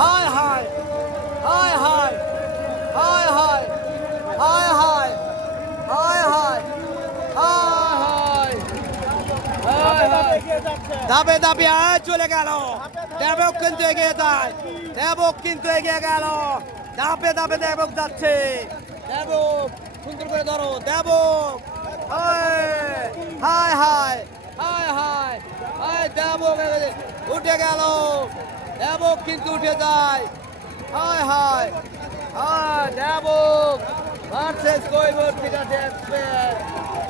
হায় হায় হায় হায় হায় হায় হায় হায় হায় হায় হায় হায় হায় দাবে দাবে চলে গেল। দেবক কিন্তু এগিয়ে যায়, দেবক কিন্তু এগিয়ে গেল। দাবে দাবে দেবক যাচ্ছে। দেবক সুন্দর করে ধরো, দেবক। হায় হায় হায় হায় হায় দেবক উঠে গেল। দেবক কিন্তু উঠে যায়। হায় হায় হায় দেবক ভার্সেস কৈবর্তিকা এক্সপ্রেস।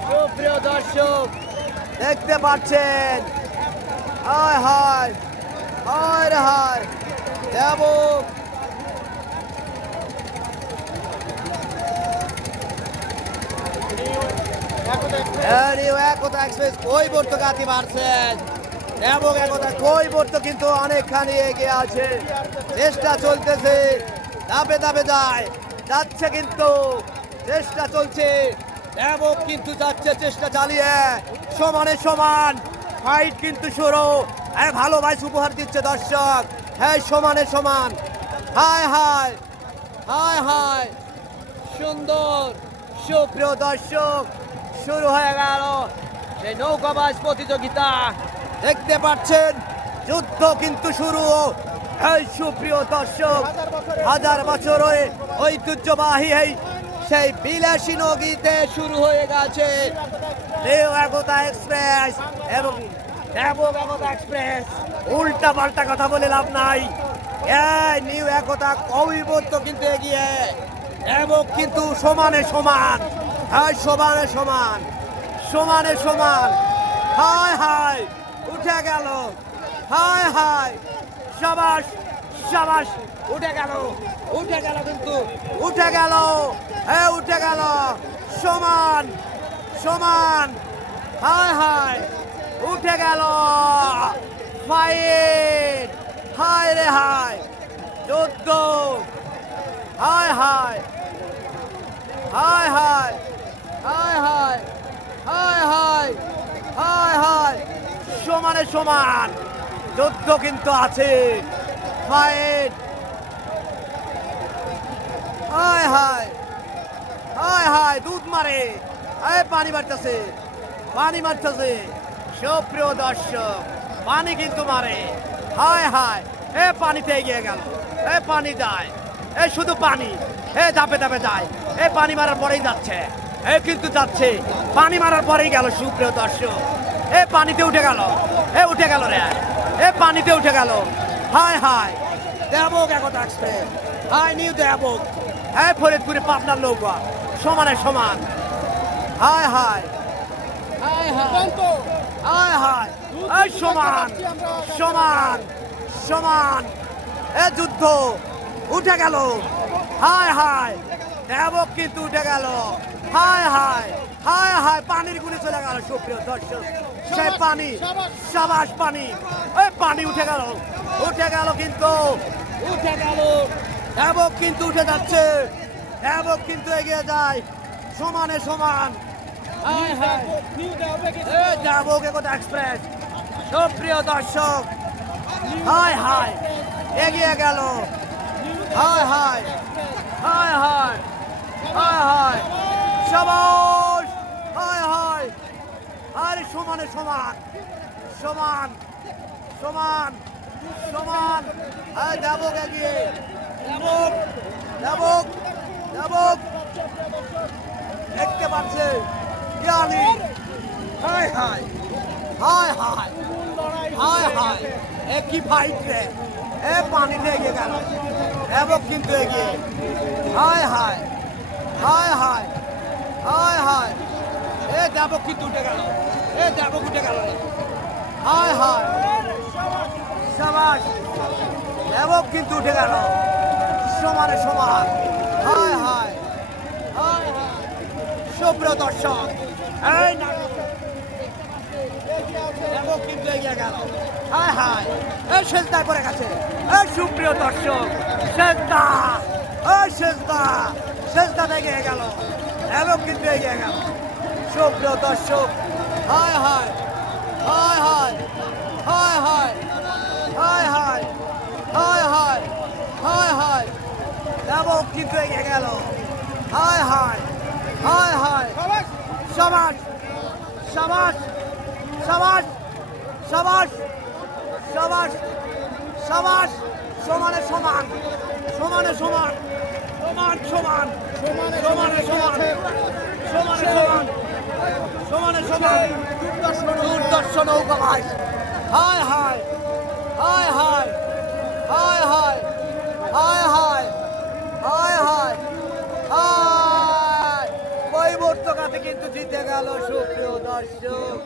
সুপ্রিয় দর্শক দেখতে পাচ্ছেন, হায় হায় হায় রে হায় দেবক। একতা এক্সপ্রেস কৈবর্তকাতি ভার্সেস দেবক একতা। কৈবর্ত কিন্তু অনেকখানি এগিয়ে আছে, চেষ্টা চলতেছে। দাবে দাবে যায়, যাচ্ছে কিন্তু চেষ্টা চলছে। দেবক কিন্তু যাচ্ছে চেষ্টা চালিয়ে, সমানে সমান ফাইট কিন্তু শুরু। ভালো ভাই উপহার দিচ্ছে দর্শক। হ্যাঁ সমানে সমান। হায় হায় হায় হায় সুন্দর। সুপ্রিয় দর্শক শুরু হয়ে গেল সেই নৌকাবাজ প্রতিযোগিতা। দেখতে পাচ্ছেন যুদ্ধ কিন্তু শুরু। এই সুপ্রিয় দর্শক, হাজার বছরের ঐতিহ্যবাহী এই সেই বিলাসী নৌকিতে শুরু হয়ে গেছে নিউ একতা এক্সপ্রেস এবং দেবক একতা এক্সপ্রেস। উল্টা পাল্টা কথা বলে লাভ নাই। নিউ একতা কৈবর্ত কিন্তু এগিয়ে, দেবক কিন্তু সমানে সমান। হায় সমানে সমান, সমানে সমান। হায় হায় উঠে গেল। হায় হায় সাবাস সাবাস উঠে গেল, উঠে গেল কিন্তু উঠে গেল। হ্যাঁ উঠে গেল, সমান সমান। হায় হায় উঠে গেল। ফাইট। হায় রে হায় যুদ্ধ। হায় হায় হায় হায় হায় হায় হায় হায় হায় হায় সমানে সমান যুদ্ধ কিন্তু আছে। ফাইট। হায় হায় হায় হায় দুধ মারে, পানি মারতেছে, পানি মারতেছে। সুপ্রিয় দর্শক পানি কিন্তু মারে। হায় হায় পানিতে এগিয়ে গেল। পানি যায়, শুধু পানি। ধাপে ধাপে যায়। পানি মারার পরেই যাচ্ছে, কিন্তু যাচ্ছে পানি মারার পরেই গেল। সুপ্রিয় দর্শক পানিতে উঠে গেল, উঠে গেল রে, পানিতে উঠে গেল। হায় হায় দেবক একতা এক্সপ্রেস। হায় নিউ দেবক। ফরিদপুরে পাবনার নৌকা সমানে সমান। হায় হায় হায় হায় হায় হায় সমান সমান সমান। যুদ্ধ উঠে গেল। হায় হায় দেবক কিন্তু উঠে গেল। হায় হায় হায় হায় পানির গুলি চলে গেল। সুপ্রিয় দর্শক সেই পানি, সাবাস পানি। পানি উঠে গেল, উঠে গেল কিন্তু উঠে গেল। দেবক কিন্তু উঠে যাচ্ছে, দেবক কিন্তু এগিয়ে যায় সমানে সমান। হায় হায় দেবক একতা এক্সপ্রেস। সুপ্রিয় দর্শক হায় হায় এগিয়ে গেল। হায় হায় হায় হায় হায় হায় সাবাস। হায় হায় আরে সমানে সমান সমান সমান সমান। দেবক এগিয়ে, দেবক দেবক দেবক দেখতে পাচ্ছে জ্ঞানী। হায় হায় হায় হায় হায় হায় কি ফাইট রে। পানিতে এগিয়ে গেল, দেবক কিন্তু এগিয়ে। হায় হায় হায় হায় হায় হায় দেবক কিন্তু উঠে গেল। দেবক উঠে গেল। হায় হায় সাবাস দেবক কিন্তু উঠে গেল সমানে সমান। হায় হায় হায় হায় সুপ্রিয় দর্শক দেবক কিন্তু এগিয়ে গেল। হায় হায় সেজদা করে গেছে। সুপ্রিয় দর্শক সেজদা, সেজদা সেজদা এগিয়ে গেল। দেবক কিন্তু এগিয়ে গেল। সুপ্রিয় দর্শক হায় হায় হায় হায় হায় হায় হায় হায় হায় হায় শাবক কিন্তু এগিয়ে গেল। হায় হায় হায় হায়, সাবাস সাবাস সাবাস সাবাস সাবাস সাবাস, সমানে সমান, সমানে সমান, সমান সমান, সমানে সমান, সমানে সমান, সমানে সমান, দুর্দর্শ নৌকা ভাই। হায় হায় হায় হায় হায় হায় হায় হায় হায় হায় হায়, কৈবর্তকাতে কিন্তু জিতে গেল সুপ্রিয় দর্শক।